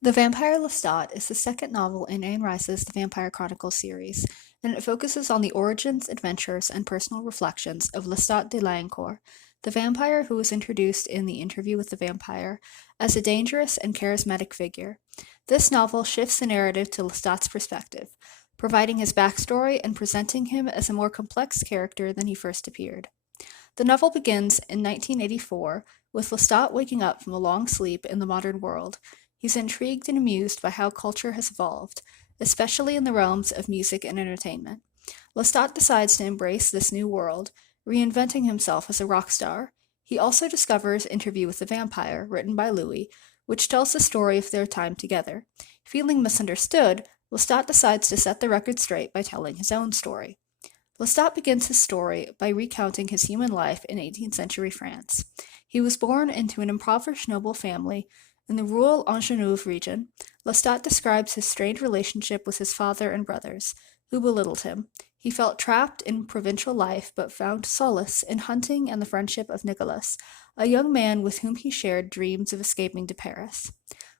The Vampire Lestat is the second novel in Anne Rice's The Vampire Chronicles series, and it focuses on the origins, adventures, and personal reflections of Lestat de Liancourt, the vampire who was introduced in The Interview with the Vampire as a dangerous and charismatic figure. This novel shifts the narrative to Lestat's perspective, providing his backstory and presenting him as a more complex character than he first appeared. The novel begins in 1984 with Lestat waking up from a long sleep in the modern world. He's intrigued and amused by how culture has evolved, especially in the realms of music and entertainment. Lestat decides to embrace this new world, reinventing himself as a rock star. He also discovers Interview with the Vampire, written by Louis, which tells the story of their time together. Feeling misunderstood, Lestat decides to set the record straight by telling his own story. Lestat begins his story by recounting his human life in 18th century France. He was born into an impoverished noble family in the rural Anjou region. Lestat describes his strained relationship with his father and brothers, who belittled him. He felt trapped in provincial life but found solace in hunting and the friendship of Nicolas, a young man with whom he shared dreams of escaping to Paris.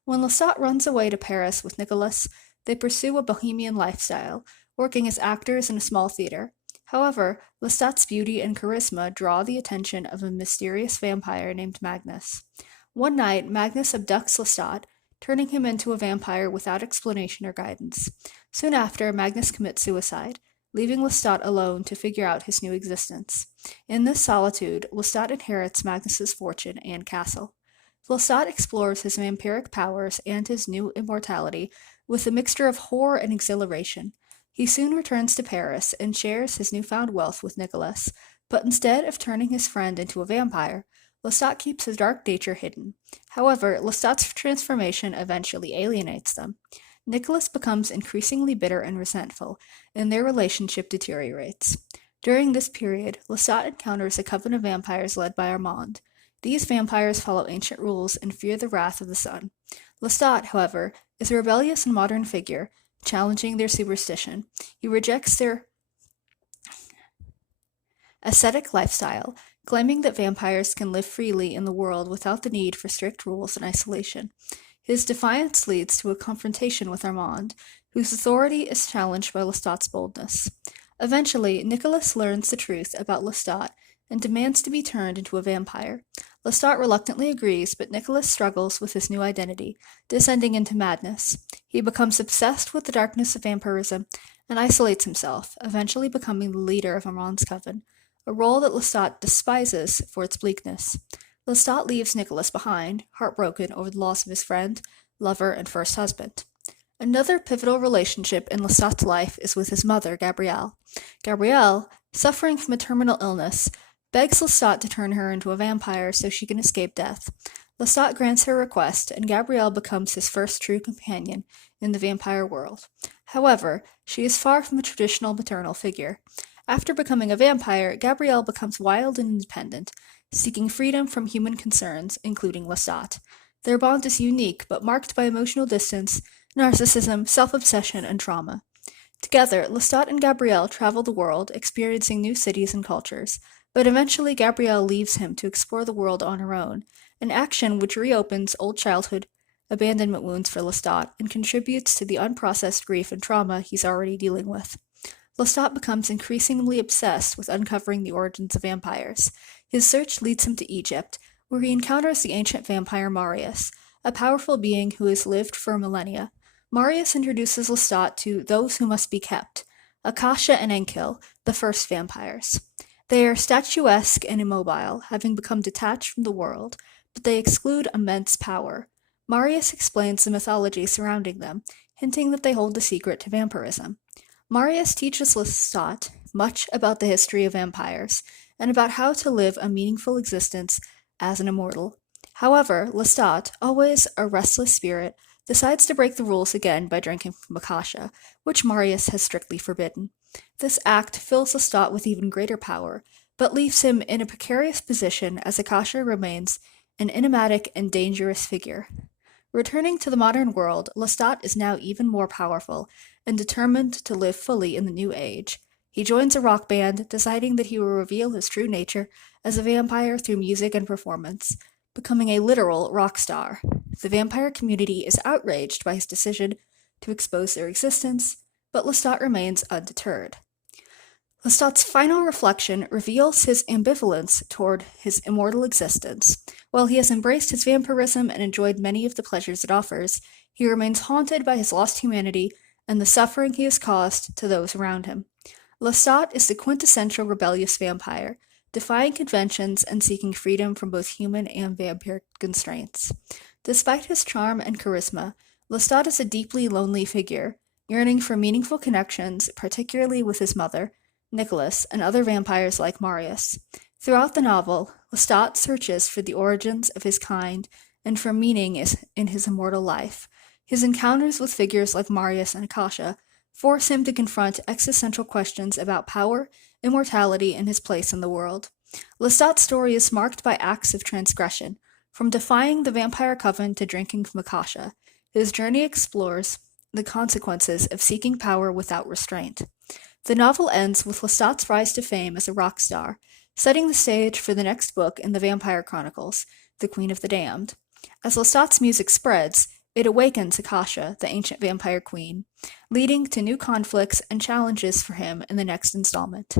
When Lestat runs away to Paris with Nicolas, they pursue a bohemian lifestyle, working as actors in a small theater. However, Lestat's beauty and charisma draw the attention of a mysterious vampire named Magnus. One night, Magnus abducts Lestat, turning him into a vampire without explanation or guidance. Soon after, Magnus commits suicide, leaving Lestat alone to figure out his new existence. In this solitude, Lestat inherits Magnus's fortune and castle. Lestat explores his vampiric powers and his new immortality with a mixture of horror and exhilaration. He soon returns to Paris and shares his newfound wealth with Nicolas, but instead of turning his friend into a vampire, Lestat keeps his dark nature hidden. However, Lestat's transformation eventually alienates them. Nicolas becomes increasingly bitter and resentful, and their relationship deteriorates. During this period, Lestat encounters a coven of vampires led by Armand. These vampires follow ancient rules and fear the wrath of the sun. Lestat, however, is a rebellious and modern figure, challenging their superstition. He rejects their ascetic lifestyle, claiming that vampires can live freely in the world without the need for strict rules and isolation. His defiance leads to a confrontation with Armand, whose authority is challenged by Lestat's boldness. Eventually, Nicolas learns the truth about Lestat and demands to be turned into a vampire. Lestat reluctantly agrees, but Nicolas struggles with his new identity, descending into madness. He becomes obsessed with the darkness of vampirism and isolates himself, eventually becoming the leader of Armand's coven, a role that Lestat despises for its bleakness. Lestat leaves Nicolas behind, heartbroken over the loss of his friend, lover, and first husband. Another pivotal relationship in Lestat's life is with his mother, Gabrielle. Gabrielle, suffering from a terminal illness, begs Lestat to turn her into a vampire so she can escape death. Lestat grants her request, and Gabrielle becomes his first true companion in the vampire world. However, she is far from a traditional maternal figure. After becoming a vampire, Gabrielle becomes wild and independent, seeking freedom from human concerns, including Lestat. Their bond is unique, but marked by emotional distance, narcissism, self-obsession, and trauma. Together, Lestat and Gabrielle travel the world, experiencing new cities and cultures, but eventually Gabrielle leaves him to explore the world on her own, an action which reopens old childhood abandonment wounds for Lestat and contributes to the unprocessed grief and trauma he's already dealing with. Lestat becomes increasingly obsessed with uncovering the origins of vampires. His search leads him to Egypt, where he encounters the ancient vampire Marius, a powerful being who has lived for millennia. Marius introduces Lestat to those who must be kept, Akasha and Enkil, the first vampires. They are statuesque and immobile, having become detached from the world, but they exclude immense power. Marius explains the mythology surrounding them, hinting that they hold the secret to vampirism. Marius teaches Lestat much about the history of vampires and about how to live a meaningful existence as an immortal. However, Lestat, always a restless spirit, decides to break the rules again by drinking from Akasha, which Marius has strictly forbidden. This act fills Lestat with even greater power, but leaves him in a precarious position as Akasha remains an enigmatic and dangerous figure. Returning to the modern world, Lestat is now even more powerful and determined to live fully in the new age. He joins a rock band, deciding that he will reveal his true nature as a vampire through music and performance. becoming a literal rock star. The vampire community is outraged by his decision to expose their existence, but Lestat remains undeterred. Lestat's final reflection reveals his ambivalence toward his immortal existence. While he has embraced his vampirism and enjoyed many of the pleasures it offers, he remains haunted by his lost humanity and the suffering he has caused to those around him. Lestat is the quintessential rebellious vampire, defying conventions and seeking freedom from both human and vampiric constraints. Despite his charm and charisma, Lestat is a deeply lonely figure, yearning for meaningful connections, particularly with his mother, Nicholas, and other vampires like Marius. Throughout the novel, Lestat searches for the origins of his kind and for meaning in his immortal life. His encounters with figures like Marius and Akasha force him to confront existential questions about power, immortality, and his place in the world. Lestat's story is marked by acts of transgression, from defying the vampire coven to drinking from Akasha. His journey explores the consequences of seeking power without restraint. The novel ends with Lestat's rise to fame as a rock star, setting the stage for the next book in the Vampire Chronicles, The Queen of the Damned. As Lestat's music spreads, it awakens Akasha, the ancient vampire queen, leading to new conflicts and challenges for him in the next installment.